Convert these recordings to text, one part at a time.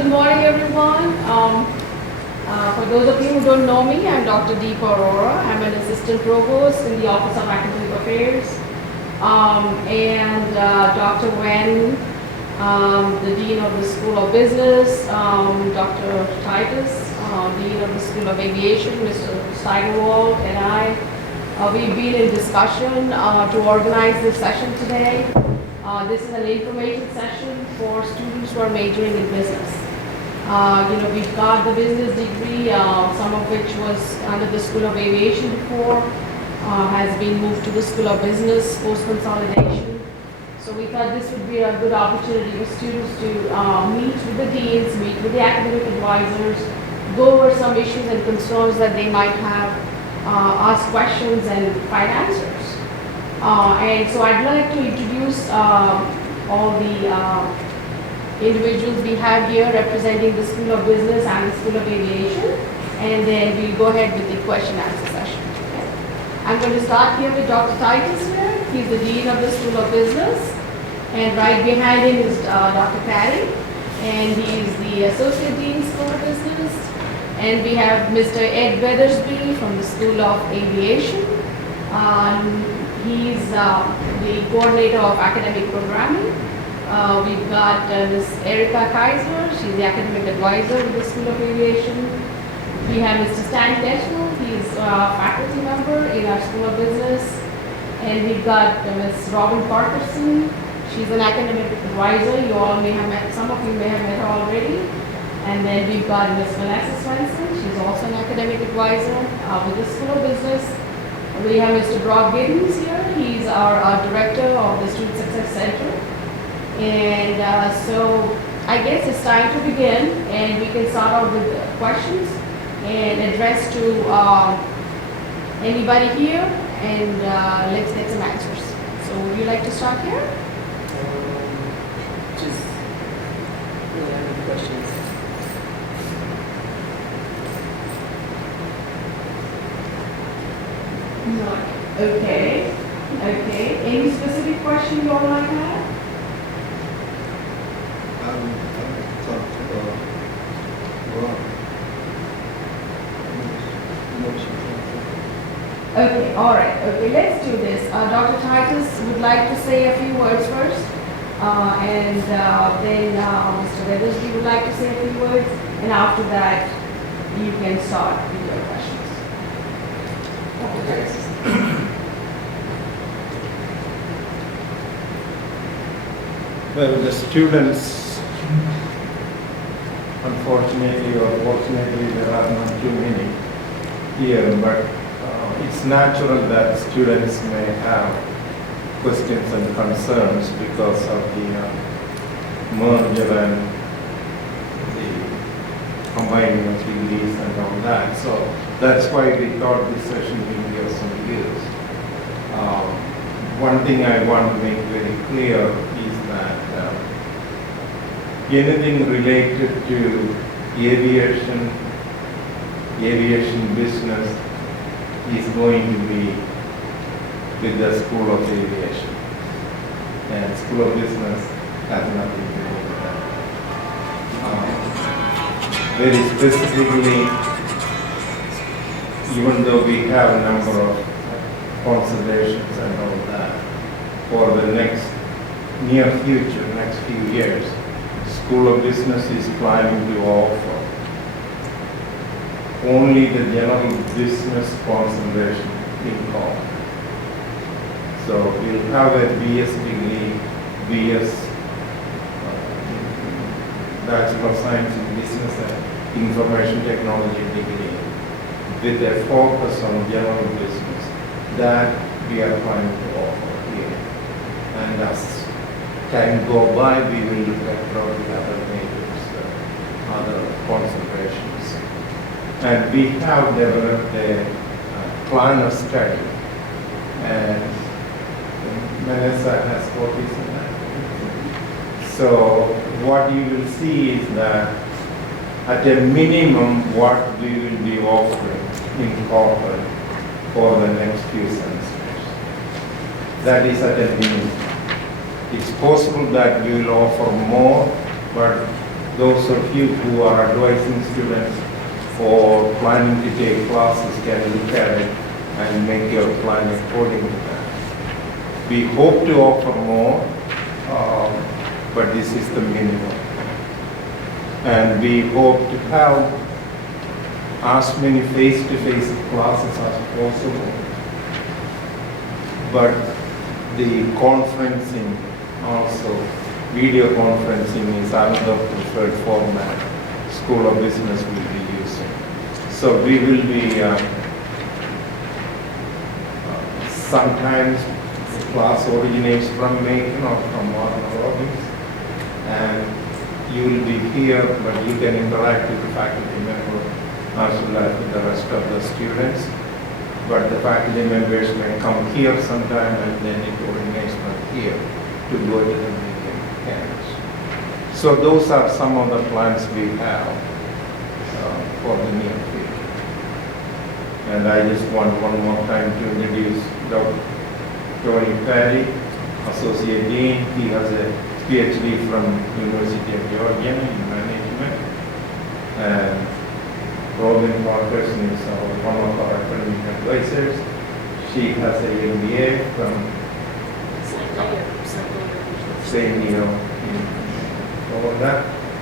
Good morning, everyone. For those of you who don't know me, I'm Dr. Deepa Arora. I'm an assistant provost in the Office of Academic Affairs. Dr. Wen, the Dean of the School of Business, Dr. Titus, Dean of the School of Aviation, Mr. Steigerwald, and we've been in discussion to organize this session today. This is an information session for students who are majoring in business. We've got the business degree, some of which was under the School of Aviation before, has been moved to the School of Business post-consolidation. So we thought this would be a good opportunity for students to meet with the deans, meet with the academic advisors, go over some issues and concerns that they might have, ask questions and find answers. So I'd like to introduce all the individuals we have here representing the School of Business and the School of Aviation, and then we'll go ahead with the question and answer session. Okay. I'm going to start here with Dr. Titus here. He's the Dean of the School of Business, and right behind him is Dr. Perry, and he is the Associate Dean School of Business. And we have Mr. Ed Weathersby from the School of Aviation. He's the coordinator of academic programming. We've got Ms. Erica Kaiser. She's the academic advisor to the School of Aviation. We have Mr. Stan Ketchel. He's a faculty member in our School of Business. And we've got Ms. Robin Parkerson. She's an academic advisor. You all may have met, some of you may have met her already. And then we've got Ms. Vanessa Swenson. She's also an academic advisor with the School of Business. We have Mr. Brock Giddens here. He's our director of the Student Success Center. And so I guess it's time to begin, and we can start out with questions and address to anybody here, and let's get some answers. So would you like to start here? Just really any questions. No. Okay. Any specific question you all might have? Okay, all right. Okay, let's do this. Dr. Titus would like to say a few words first, and then Mr. Weathersby would like to say a few words, and after that, you can start with your questions. Okay. Well, the students, unfortunately or fortunately, there are not too many here, but it's natural that students may have questions and concerns because of the merger and the combining of degrees and all that. So that's why we thought this session will give some views. One thing I want to make very clear is that anything related to aviation business is going to be with the School of Aviation. And School of Business has nothing to do with that. Very specifically, even though we have a number of considerations and all that, for the next near future, next few years, School of Business is planning to offer only the general business concentration in college. So we'll have a BS degree, BS Bachelor of Science in Business and Information Technology degree with a focus on general business that we are planning to offer here. And as time go by, we will look at probably other majors, other concentrations. And we have developed a plan of study, and Vanessa has copies of that. So what you will see is that at a minimum what we will be offering in corporate for the next few semesters. That is at a minimum. It's possible that we will offer more, but those of you who are advising students or planning to take classes can look at it and make your plan according to that. We hope to offer more, but this is the minimum. And we hope to have as many face-to-face classes as possible. But the conferencing also, video conferencing is another preferred format School of Business will be using. So we will be, sometimes the class originates from Macon or from Warner Robins, and you will be here, but you can interact with the faculty member as well as with the rest of the students. But the faculty members may come here sometime and then it originates from here to go to the Macon campus. So those are some of the plans we have for the near future. And I just want one more time to introduce Dr. Tony Paddy, Associate Dean. He has a PhD from University of Georgia in management. And Robin Parkerson is one of our academic advisors. She has a MBA from St. Leo in Florida.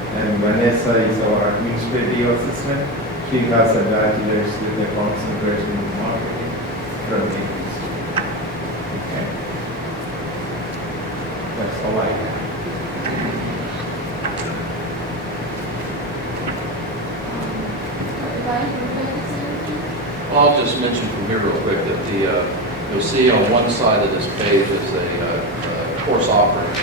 And Vanessa is our administrative assistant. She has a bachelor's with a concentration in marketing from the institute. Okay. That's all I have. Well, I'll just mention from here real quick that you'll see on one side of this page is a course offerings,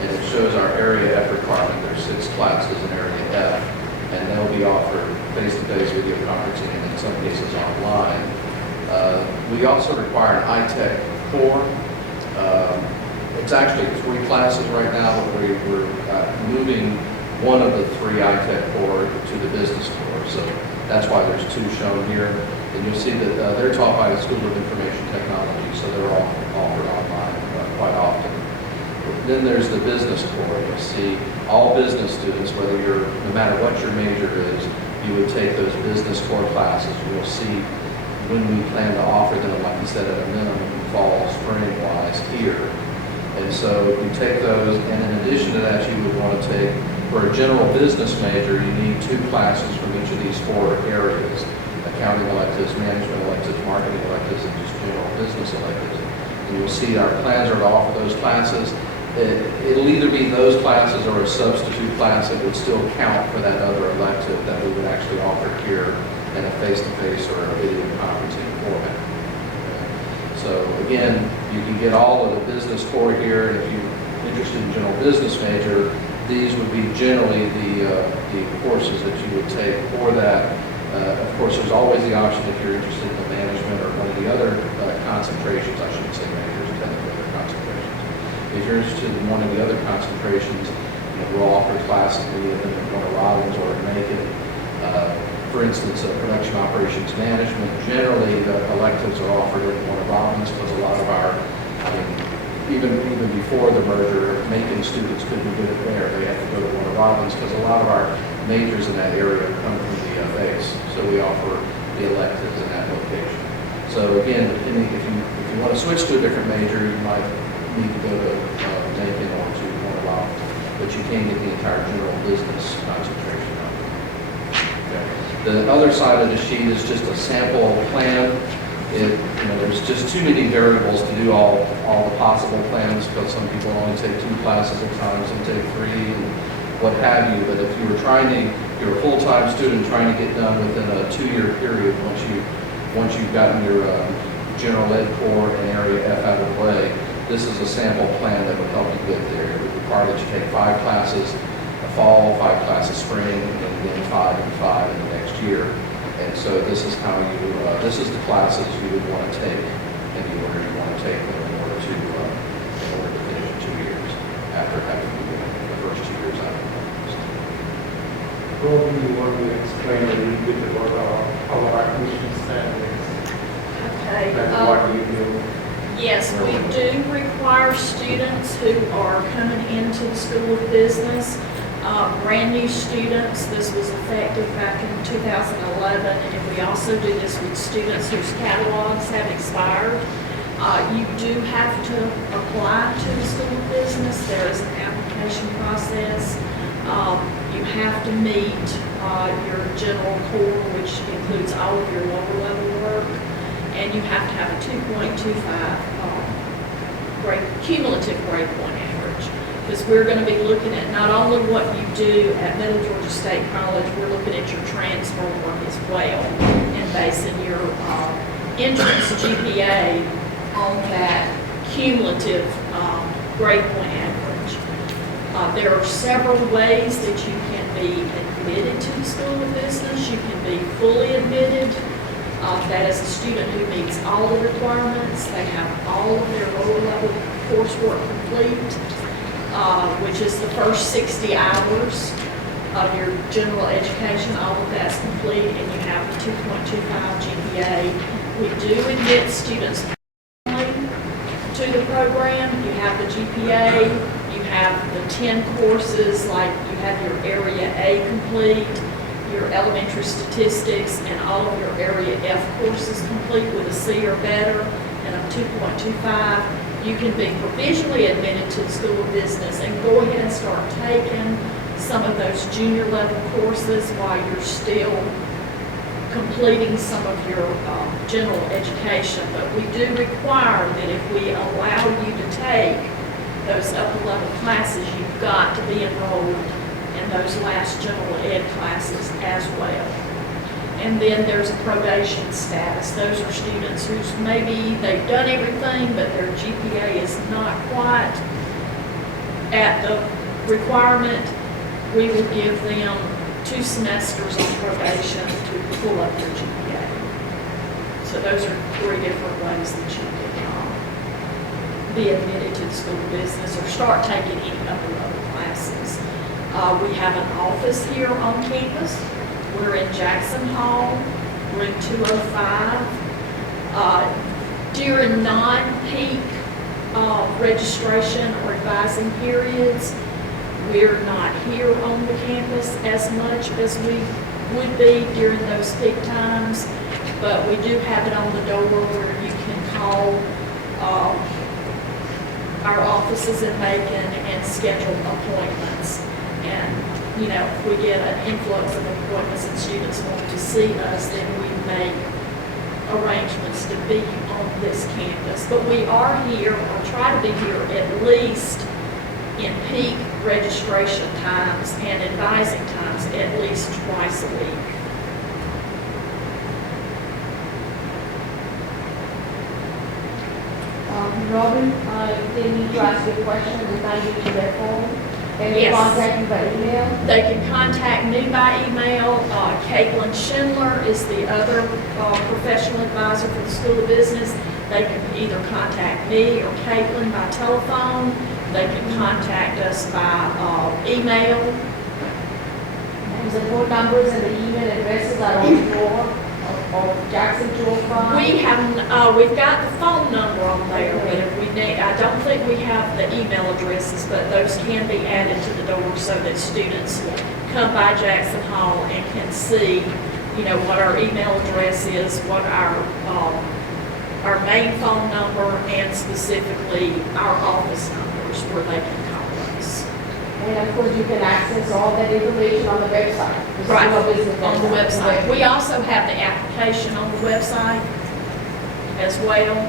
and it shows our area F requirement. There's 6 classes in area F, and they'll be offered face-to-face video conferencing and in some cases online. We also require an iTech core. It's actually 3 classes right now, but we're moving one of the 3 iTech core to the business core. So that's why there's 2 shown here. And you'll see that they're taught by the School of Information Technology, so they're all offered online quite often. Then there's the business core. You'll see all business students, whether no matter what your major is, you would take those business core classes. You'll see when we plan to offer them, like you said, at a minimum fall, spring-wise here. And so you take those, and in addition to that, you would want to take, for a general business major, you need 2 classes from each of these 4 areas: accounting electives, management electives, marketing electives, and just general business electives. And you'll see our plans are to offer those classes. It'll either be those classes or a substitute class that would still count for that other elective that we would actually offer here in a face-to-face or a video conferencing format. So again, you can get all of the business core here, and if you're interested in general business major, these would be generally the courses that you would take for that. Of course, there's always the option if you're interested in the management or one of the other concentrations. I shouldn't say majors, technically other concentrations. If you're interested in one of the other concentrations, we'll offer classes either in Warner Robins or in Macon. For instance, production operations management. Generally, the electives are offered in Warner Robins because a lot of our, even before the merger, Macon students couldn't get it there. They had to go to Warner Robins because a lot of our majors in that area come from the base. So we offer the electives in that location. So again, depending if you want to switch to a different major, you might need to go to Macon or to Warner Robins, but you can get the entire general business concentration out there. The other side of the sheet is just a sample plan. There's just too many variables to do all the possible plans because some people only take 2 classes at a time, some take 3, and what have you. But if you were you're a full-time student trying to get done within a 2-year period, once you've gotten your general ed core and area F out of the way, this is a sample plan that would help you get there. It would require that you take 5 classes a fall, 5 classes spring, and then 5 and 5 in the next year. And so this is how this is the classes you would want to take in the order you want to take them in order to finish in 2 years after having the first 2 years out of the Probably you want to explain a little bit about our admission standards Okay. and what you do. Yes, we do require students who are coming into the School of Business Brand new students, this was effective back in 2011, and we also do this with students whose catalogs have expired. You do have to apply to the School of Business. There is an application process. You have to meet your general core, which includes all of your lower level work, and you have to have a 2.25 cumulative grade point average. Because we're going to be looking at not only what you do at Middle Georgia State College, we're looking at your transfer work as well, and basing your entrance GPA on that cumulative grade point average. There are several ways that you can be admitted to the School of Business. You can be fully admitted. That is a student who meets all the requirements. They have all of their lower level coursework complete, which is the first 60 hours of your general education. All of that's complete, and you have the 2.25 GPA. We do admit students to the program. You have the GPA, you have the 10 courses, like you have your Area A complete, your elementary statistics, and all of your Area F courses complete with a C or better, and a 2.25. You can be provisionally admitted to the School of Business and go ahead and start taking some of those junior level courses while you're still completing some of your general education. But we do require that if we allow you to take those upper level classes, you've got to be enrolled in those last general ed classes as well. And then there's a probation status. Those are students who's maybe they've done everything, but their GPA is not quite at the requirement. We will give them 2 semesters on probation to pull up their GPA. So those are 3 different ways that you can be admitted to the School of Business or start taking any upper level classes. We have an office here on campus. We're in Jackson Hall, room 205. During non-peak registration or advising periods, we're not here on the campus as much as we would be during those peak times, but we do have it on the door where you can call our offices in Macon and schedule appointments. And, you know, if we get an influx of appointments and students want to see us, then we make arrangements to be on this campus. But we are here, or try to be here, at least in peak registration times and advising times at least twice a week. Robin, they need to ask you a question, they can give you their phone. Can they Yes. contact you by email? They can contact me by email. Caitlin Schindler is the other professional advisor for the School of Business. They can either contact me or Caitlin by telephone. They can contact us by email. And the phone numbers and the email addresses are on the floor of Jackson 205. We've got the phone number on there, but if we need, I don't think we have the email addresses, but those can be added to the door so that students come by Jackson Hall and can see, you know, what our email address is, what our main phone number, and specifically our office numbers where they can call us. And of course, you can access all that information on the website. the Right, School of Business on the website. We also have the application on the website as well.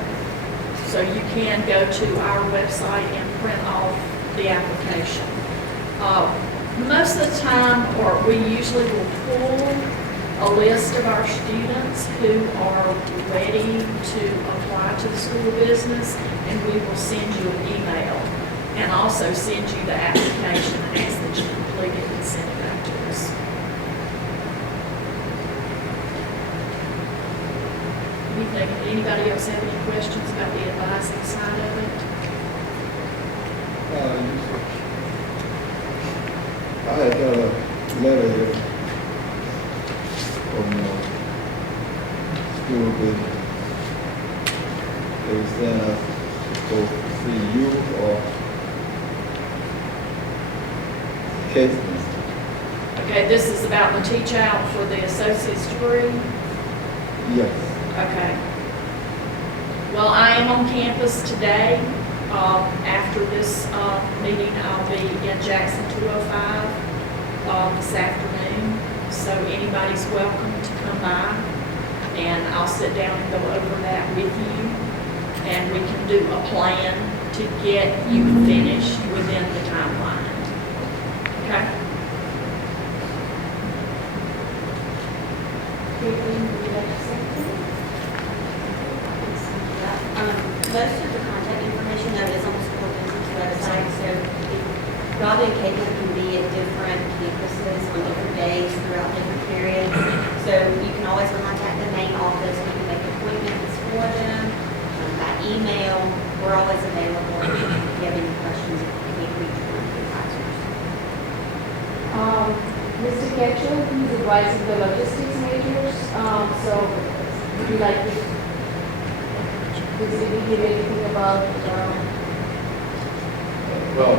So you can go to our website and print off the application. Most of the time, or we usually will pull a list of our students who are ready to apply to the School of Business, and we will send you an email and also send you the application and ask that you complete it and send it back to us. Anybody else have any questions about the advising side of it? I had got a letter here from School Business. They were saying I was supposed to see you or Casey Okay, this is about the teach out for the associate's degree? Yes. Okay. Well, I am on campus today. After this meeting, I'll be in Jackson 205 this afternoon. So anybody's welcome to come by, and I'll sit down and go over that with you. And we can do a plan to get you finished within the timeline. Okay? Most of the contact information though is on the school business website, so Robbie and Caitlin can be at different campuses on different days throughout different periods. So you can always contact the main office, we can make appointments for them, by email, we're always available if you have any questions, if you need to reach one of the advisors. Mr. Ketchum, he's advising the logistics majors, so would you like to, did he give anything about, Well,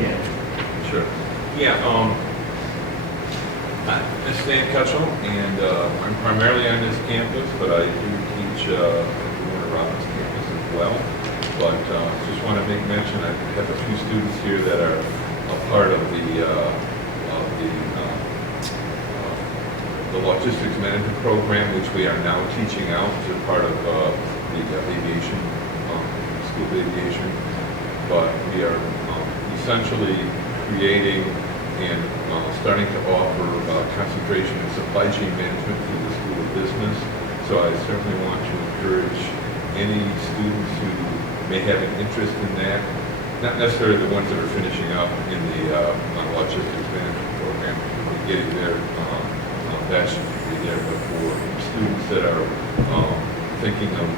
yeah. Sure. Yeah, I'm Stan Cutchell, and I'm primarily on this campus, but I do teach at the Warner Robins campus as well. But just want to make mention, I have a few students here that are a part of the logistics management program, which we are now teaching out as part of the aviation, school of aviation. But we are essentially creating and starting to offer concentration in supply chain management through the School of Business. So I certainly want to encourage any students who may have an interest in that, not necessarily the ones that are finishing up in the logistics management program, getting their bachelor's degree there, but for students that are thinking of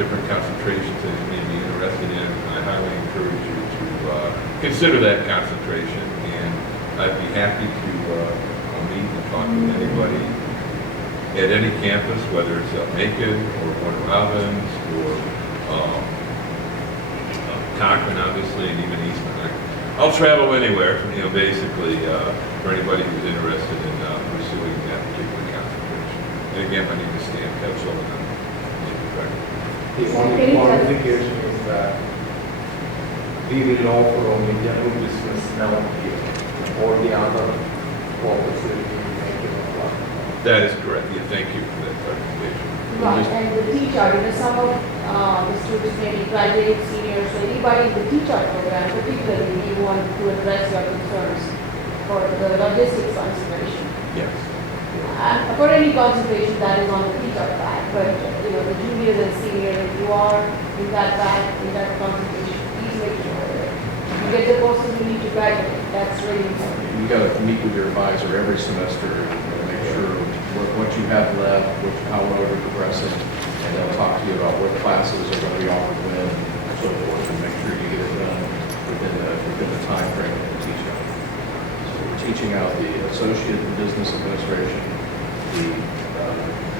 different concentrations that you may be interested in, I highly encourage you to consider that concentration, and I'd be happy to meet and talk with anybody at any campus, whether it's Macon or Warner Robins or Cochran, obviously, and even Eastman. I'll travel anywhere, basically, for anybody who's interested in pursuing that particular concentration. And again, my name is Stan Ketchell, and I'm the director. The only qualification is that we will offer only general business now here, or the other offices will make it apply. That is correct. Yeah, thank you for that clarification. right, and the teacher, some of the students, maybe graduate, seniors, so anybody in the teacher program, particularly, we want to address your concerns for the logistics concentration. Yes. For any concentration that is on the teacher track, but, the juniors and seniors, if you are in that track, in that concentration, please make sure that you get the courses you need to graduate. That's really important. You got to meet with your advisor every semester and make sure what you have left, how well you're progressing, and they'll talk to you about what classes are going to be offered when, and so forth, and make sure you get it done within the time frame that you teach out. So we're teaching out the associate in business administration, the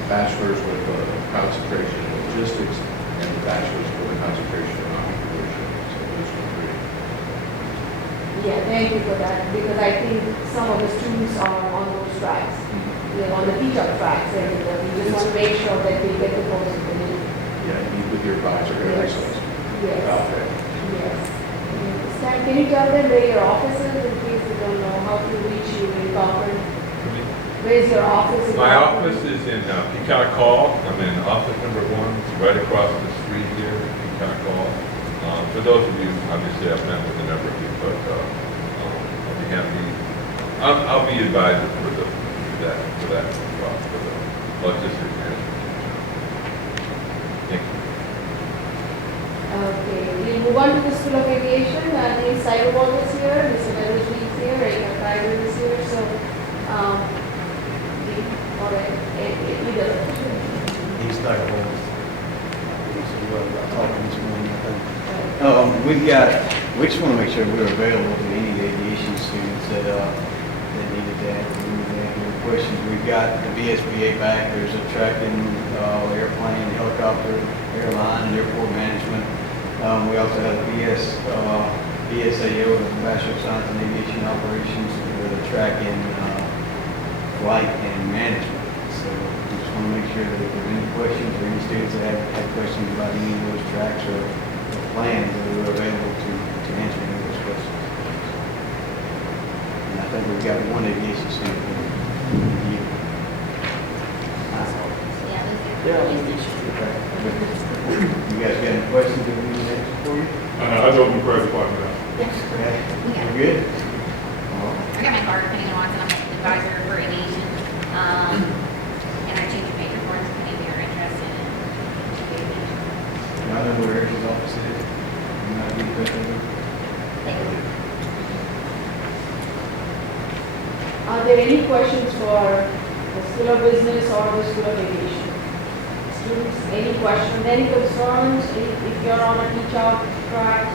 bachelor's with concentration in logistics, and the bachelor's with a concentration in entrepreneurship. So those are three. Yeah, thank you for that, because I think some of the students are on those tracks, on the teacher tracks, and we just want to make sure that they get the courses they need. Yeah, meet with your advisor every Yes. semester. Yes. Okay. Yes. Stan, can you tell them where your office is, in case they don't know how to reach you in Concord? Where's your office? in My Concord? office is in Peacock Hall. I'm in office number 1. It's right across the street here, Peacock Hall. For those of you, obviously, I've met with a number of you, but I'll be happy. I'll be advisor for the logistics management. Thank you. Okay, we'll move on to the School of Aviation. Denise Cyberwall is here, Mr. Weathersby is here, Erika Kaiser is here, so, all right, either. He's not home. Talking this morning, I think. We just want to make sure we're available to any aviation students that needed that. Any questions, we've got the VSBA back, there's a tracking, airplane, helicopter, airline, and airport management. We also have the BSAO, the Bachelor of Science in Aviation Operations, with a track in flight and management. So we just want to make sure that if there are any questions or any students that have had questions about any of those tracks or plans, that we're available to answer any of those questions. And I think we've got one aviation student here. Yeah. You guys got any questions that we can answer for you? I don't request one now. Okay, Yeah. we're good? I got my card, depending on and I'm an advisor for aviation. And I change your major forms if any of you are interested in aviation. I know where Eric's office is. You might be questions. Are there any questions for the School of Business or the School of Aviation? Students, any questions, any concerns? If you're on a teach out track,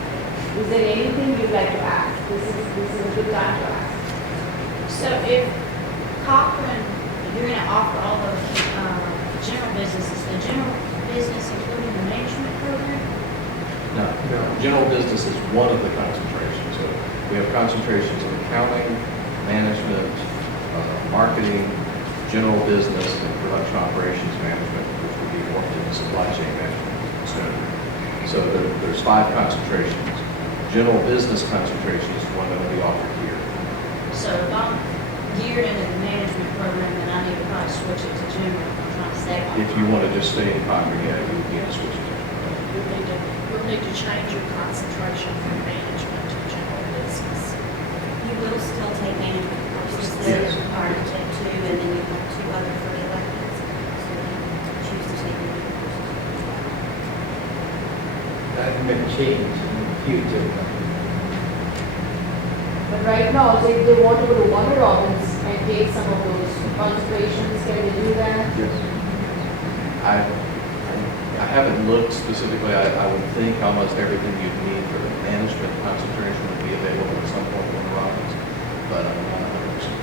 is there anything you'd like to ask? This is a good time to ask. So if Cochrane, you're gonna offer all those, general businesses, the general business including the management program? No. General business is one of the concentrations. So we have concentrations in accounting, management, marketing, general business, and production operations management, which would be more into supply chain management soon. So there's 5 concentrations. General business concentration is one that will be offered here. So if I'm geared into the management program, then I need to probably switch it to general, I'm trying to stay on. If you want to just stay in Concord, yeah, you would need to switch it. You'll need to change your concentration from management to general business. You will still take management courses there, Yes. you're required to take 2, and then you have 2 other for the electives. So you choose to take management courses. That may change in the future. But right now, so if they want to go to Warner Robins and take some of those concentrations, can they do that? Yes. I haven't looked specifically. I would think almost everything you'd need for the management concentration would be available at some point in Robbins, but I'm not 100% sure.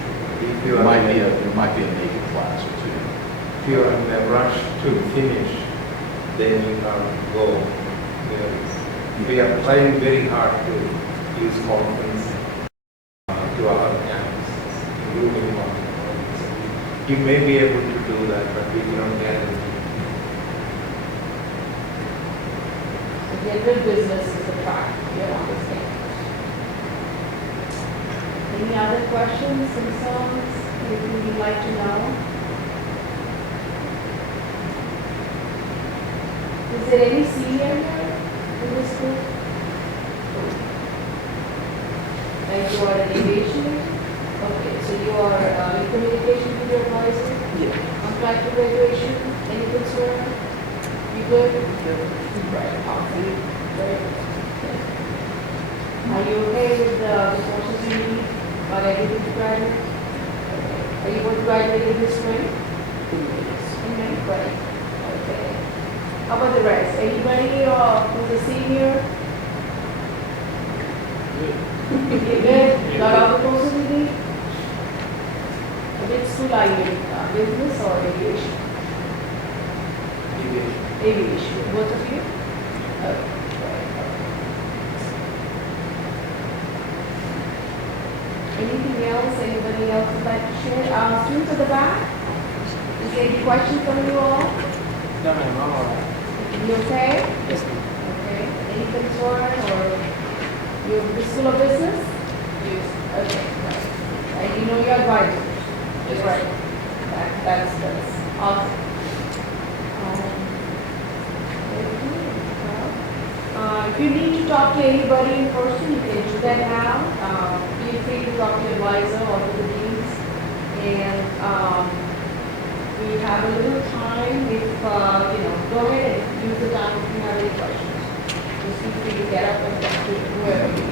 If you There might be a naked class or two. if you are in a rush to finish, then you can go. We are trying very hard to use conference to our campuses, including one. You may be able to do that, but we cannot guarantee. The general business is a track here on this campus. Any other questions, concerns, anything you'd like to know? Is there any senior here in this school? And you are an aviation? Okay, so you are in communication with your advisor? Yeah. On track to graduation? Any concern? You good? Right, awesome. Very good. Are you okay with the courses you need? Are everything to graduate? Okay. Are you going to graduate in this spring? In May? Right. Okay. How about the rest? Anybody who's a senior? You good? Got all the courses you need? Which school are you in? Business or aviation? Aviation. Both of you? Okay. Anything else? Anybody else would like to share? Students at the back? Is there any questions from you all? No, ma'am, I'm all right. You okay? Yes, ma'am. Okay. Any concern or you the School of Business? Yes. Okay. Right. And you know your advisors? Yes. Right. That's awesome. If you need to talk to anybody in person, you can do that now. Feel free to talk to your advisor or to the deans. And we have a little time if, go ahead and use the time if you have any questions. Just feel free to get up and talk to whoever you